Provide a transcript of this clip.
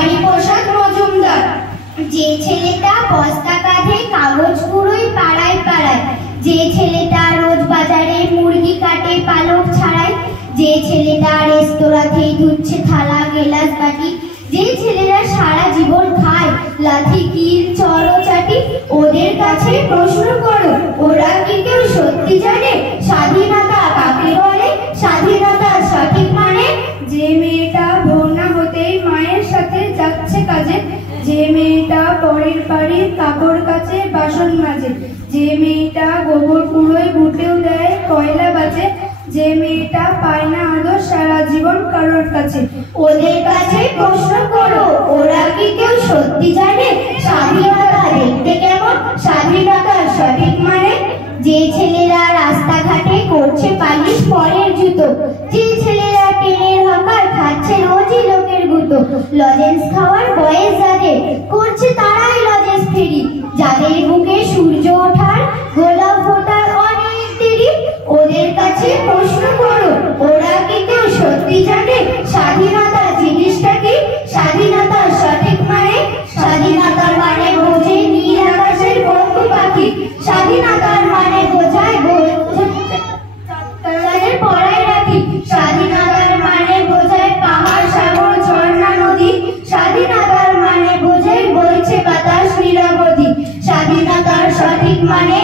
ভবানী প্রসাদ মজুমদার। যে ছেলেটা বস্তা কাঁধে কাগজ কুড়োয় পাড়ায় পাড়ায়, যে ছেলেটা রোজ বাজারে মুরগি কাটে পালক ছাড়ায়, যে ছেলেটা রেস্তোরাঁতেই ধুচ্ছে থালা গেলাস বাটি, যে ছেলেরা সারা জীবন খায় লাথি কিল চড়চাটি, ওদের কাছে প্রশ্ন করো, ওরা কি কেউ সত্যি জানে স্বাধীনতা কাকে বলে, স্বাধীনতার সঠিক মানে? যে মেয়েটা ভোর না হতেই মায়ের সাথে যাচ্ছে কাজে, যে মেয়েটা পরের বাড়ির কাপড় কাচে বাসন মাজে, যে মেয়েটা গোবর কুড়োয় ঘুটেও দেয় কয়লা বাজে, যে মেয়েটা পায় না আদর সারা জীবন কারোর কাছে, ওদের কাছে প্রশ্ন করো, ওরা কি কেউ সত্যি জানে স্বাধীনতা দেখতে কেমন, স্বাধীনতার সঠিক মানে? যে ছেলেরা রাস্তাঘাটে করছে পালিশ পরের জুতো, যে ছেলেরা ট্রেনের হকার খাচ্ছে রোজই লোকের গুঁতো, লজেন্স খাওয়ার বয়স যাদের করছে তারাই লজেন্স ফেরি, যাদের বুকে সূর্য ওঠার গোলাপ ফোটার অনেক দেরি, ওদের কাছে প্রশ্ন করো, ওরা কি কেউ সত্যি জানে স্বাধীনতা জিনিসটা কি, স্বাধীনতার সঠিক মানে? স্বাধীনতার মানে বোঝে নীল আকাশের বন্ধু পাখি, স্বাধীনতার মানে বোঝায় তাদের পড়ায় রাখি, স্বাধীনতার মানে বোঝায় পাহাড় সাগর ঝর্ণা নদী, স্বাধীনতার মানে বোঝায় বইছে বাতাস নিরবধি, স্বাধীনতার সঠিক মানে